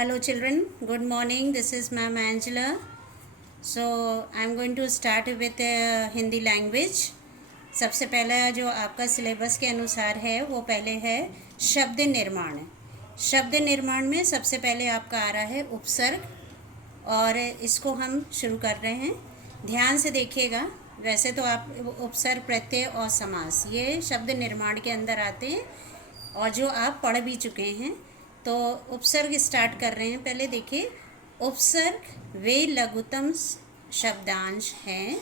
Hello children, good morning. This is Ma'am Angela. So I am going to start with Hindi language. सबसे पहला जो आपका syllabus के अनुसार है वो पहले है शब्द निर्माण। शब्द निर्माण में सबसे पहले आपका आ रहा है उपसर्ग और इसको हम शुरू कर रहे हैं। ध्यान से देखिएगा। वैसे तो आप उपसर्ग, प्रत्यय और समास ये शब्द निर्माण के अंदर आते हैं और जो आप पढ़ भी चुके हैं। तो उपसर्ग स्टार्ट कर रहे हैं। पहले देखिए, उपसर्ग वे लघुतम शब्दांश हैं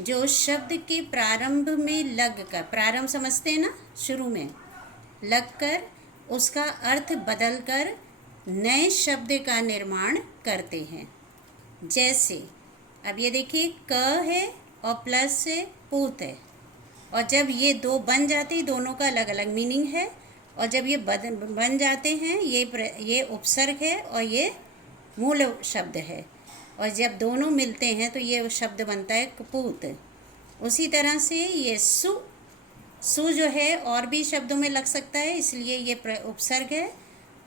जो शब्द के प्रारंभ में लग कर, प्रारंभ समझते हैं ना, शुरू में लग कर उसका अर्थ बदल कर नए शब्द का निर्माण करते हैं। जैसे अब ये देखिए, क है और प्लस से पूत है, और जब ये दो बन जाते हैं, दोनों का अलग अलग मीनिंग है, और जब ये बन जाते हैं, ये उपसर्ग है और ये मूल शब्द है, और जब दोनों मिलते हैं तो ये शब्द बनता है कपूत। उसी तरह से ये सु जो है और भी शब्दों में लग सकता है, इसलिए ये उपसर्ग है,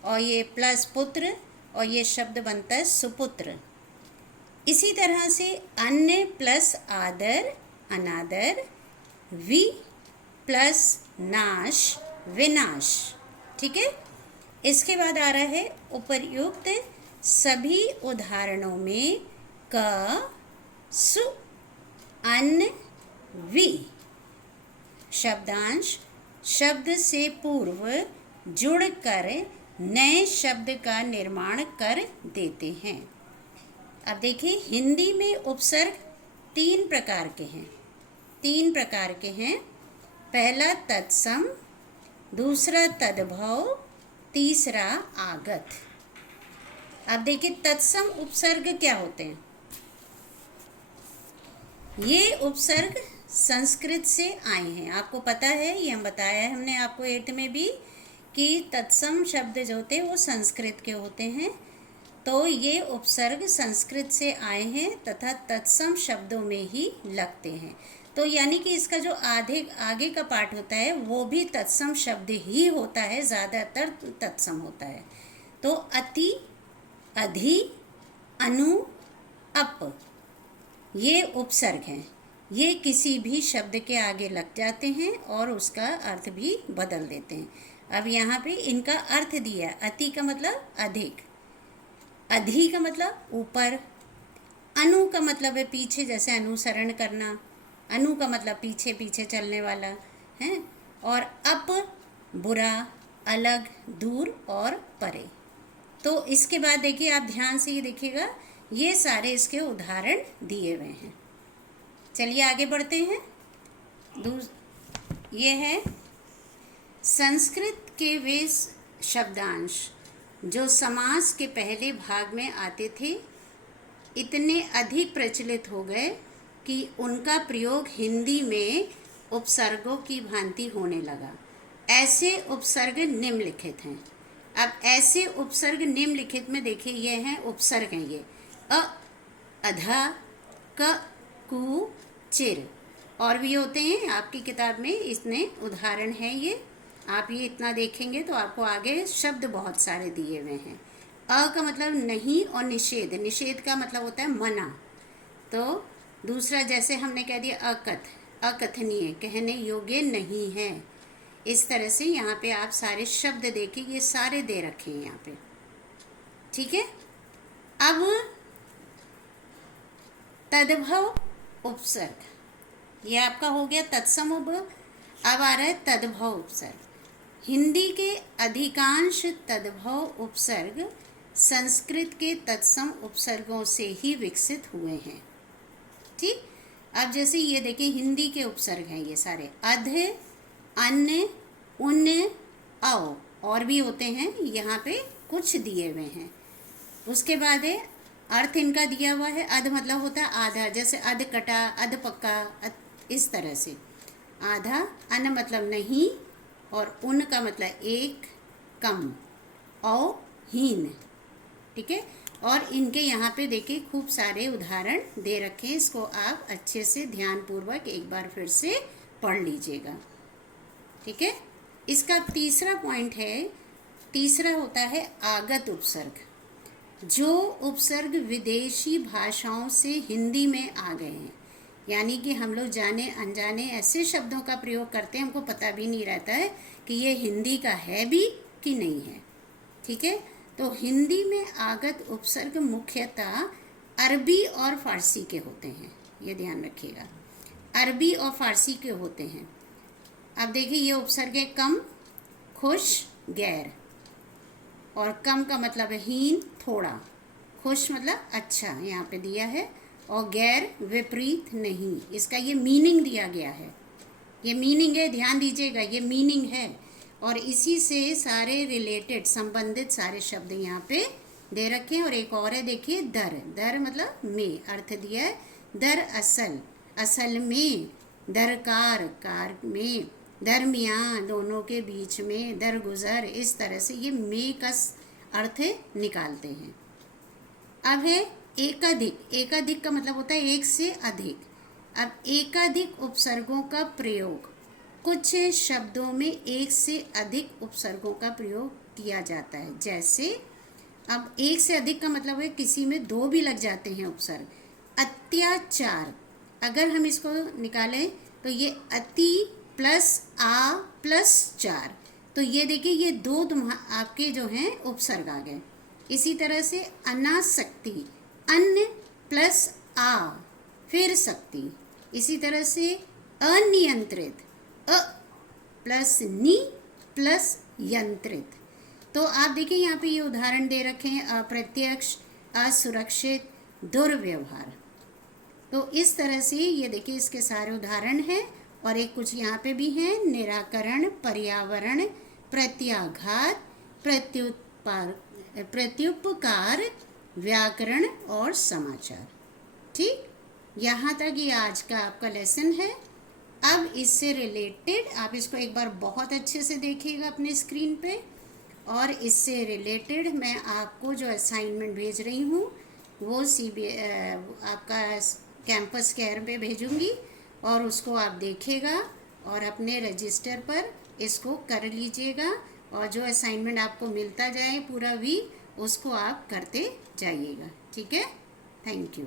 और ये प्लस पुत्र और ये शब्द बनता है सुपुत्र। इसी तरह से अन्य प्लस आदर अनादर, वि प्लस नाश विनाश। ठीक है। इसके बाद आ रहा है उपर्युक्त सभी उदाहरणों में क सु अन्न वि शब्दांश शब्द से पूर्व जुड़कर नए शब्द का निर्माण कर देते हैं। अब देखिए, हिंदी में उपसर्ग तीन प्रकार के हैं। पहला तत्सम, दूसरा तद्भव, तीसरा आगत। अब देखिए, तत्सम उपसर्ग क्या होते हैं। ये उपसर्ग संस्कृत से आए हैं। आपको पता है, ये हम बताया है हमने आपको 8th में भी, कि तत्सम शब्द जो होते हैं वो संस्कृत के होते हैं। तो ये उपसर्ग संस्कृत से आए हैं तथा तत्सम शब्दों में ही लगते हैं। तो यानी कि इसका जो आगे का पार्ट होता है वो भी तत्सम शब्द ही होता है, ज़्यादातर तत्सम होता है। तो अति, अधि, अनु, अप ये उपसर्ग हैं। ये किसी भी शब्द के आगे लग जाते हैं और उसका अर्थ भी बदल देते हैं। अब यहाँ पे इनका अर्थ दिया। अति का मतलब अधिक, अधि का मतलब ऊपर, अनु का मतलब है पीछे, जैसे अनुसरण करना, अनु का मतलब पीछे पीछे चलने वाला है, और अप बुरा, अलग, दूर और परे। तो इसके बाद देखिए, आप ध्यान से ये देखिएगा, ये सारे इसके उदाहरण दिए हुए हैं। चलिए आगे बढ़ते हैं। ये है संस्कृत के वे शब्दांश जो समास के पहले भाग में आते थे, इतने अधिक प्रचलित हो गए कि उनका प्रयोग हिंदी में उपसर्गों की भांति होने लगा। ऐसे उपसर्ग निम्नलिखित हैं। अब ऐसे उपसर्ग निम्नलिखित में देखिए, ये हैं उपसर्ग हैं, ये अ, अधा, क, कु, चिर, और भी होते हैं। आपकी किताब में इतने उदाहरण हैं। ये आप ये इतना देखेंगे तो आपको आगे शब्द बहुत सारे दिए हुए हैं। अ का मतलब नहीं और निषेध, निषेध का मतलब होता है मना। तो दूसरा, जैसे हमने कह दिया अकथनीय, कहने योग्य नहीं है। इस तरह से यहाँ पे आप सारे शब्द देखिए, ये सारे दे रखे हैं यहाँ पे। ठीक है। अब तद्भव उपसर्ग, ये आपका हो गया तत्सम अब आ रहा है तद्भव उपसर्ग। हिंदी के अधिकांश तद्भव उपसर्ग संस्कृत के तत्सम उपसर्गों से ही विकसित हुए हैं। ठीक। अब जैसे ये देखिए, हिंदी के उपसर्ग हैं ये सारे, अध, अन्य, उन, औ, और भी होते हैं, यहाँ पे कुछ दिए हुए हैं। उसके बाद है अर्थ इनका दिया हुआ है। अध मतलब होता है आधा, जैसे अध कटा, अध पक्का, इस तरह से आधा। अन मतलब नहीं, और उन का मतलब एक, कम, औ, हीन। ठीक है। और इनके यहाँ पे देखिए खूब सारे उदाहरण दे रखे हैं। इसको आप अच्छे से ध्यानपूर्वक एक बार फिर से पढ़ लीजिएगा। ठीक है। इसका तीसरा पॉइंट है, तीसरा होता है आगत उपसर्ग। जो उपसर्ग विदेशी भाषाओं से हिंदी में आ गए हैं, यानी कि हम लोग जाने अनजाने ऐसे शब्दों का प्रयोग करते हैं, हमको पता भी नहीं रहता है कि ये हिंदी का है भी कि नहीं है। ठीक है, तो हिंदी में आगत उपसर्ग मुख्यतः अरबी और फारसी के होते हैं, ये ध्यान रखिएगा, अरबी और फारसी के होते हैं। अब देखिए ये उपसर्ग है कम, खुश, गैर, और कम का मतलब है हीन, थोड़ा, खुश मतलब अच्छा यहाँ पे दिया है, और गैर विपरीत नहीं। इसका ये मीनिंग दिया गया है, ये मीनिंग है, ध्यान दीजिएगा, ये मीनिंग है। और इसी से सारे रिलेटेड संबंधित सारे शब्द यहाँ पे दे रखे हैं। और एक और है देखिए दर, दर मतलब में, अर्थ दिया है दर असल, असल में, दरकार, कार में, दरमियान, दोनों के बीच में, दरगुजर, इस तरह से ये में का अर्थ निकालते हैं। अब है एकाधिक, एकाधिक का मतलब होता है एक से अधिक। अब एकाधिक उपसर्गों का प्रयोग, कुछ शब्दों में एक से अधिक उपसर्गों का प्रयोग किया जाता है। जैसे अब एक से अधिक का मतलब है किसी में दो भी लग जाते हैं उपसर्ग। अत्याचार, अगर हम इसको निकालें तो ये अति प्लस आ प्लस चार, तो ये देखिए ये दो आपके जो हैं उपसर्ग आ गए। इसी तरह से अनासक्ति, अन्न प्लस आ फिर शक्ति। इसी तरह से अनियंत्रित, अ प्लस नि प्लस यंत्रित। तो आप देखिए यहाँ पे ये उदाहरण दे रखे हैं, अप्रत्यक्ष, असुरक्षित, दुर्व्यवहार। तो इस तरह से ये देखिए इसके सारे उदाहरण हैं। और एक कुछ यहाँ पे भी हैं, निराकरण, पर्यावरण, प्रत्याघात, प्रत्युपकार, व्याकरण और समाचार। ठीक, यहाँ तक ये आज का आपका लेसन है। अब इससे रिलेटेड आप इसको एक बार बहुत अच्छे से देखिएगा अपने स्क्रीन पे, और इससे रिलेटेड मैं आपको जो असाइनमेंट भेज रही हूँ वो आपका कैंपस केयर पे भेजूँगी, और उसको आप देखिएगा और अपने रजिस्टर पर इसको कर लीजिएगा। और जो असाइनमेंट आपको मिलता जाए पूरा वीक, उसको आप करते जाइएगा। ठीक है, थैंक यू।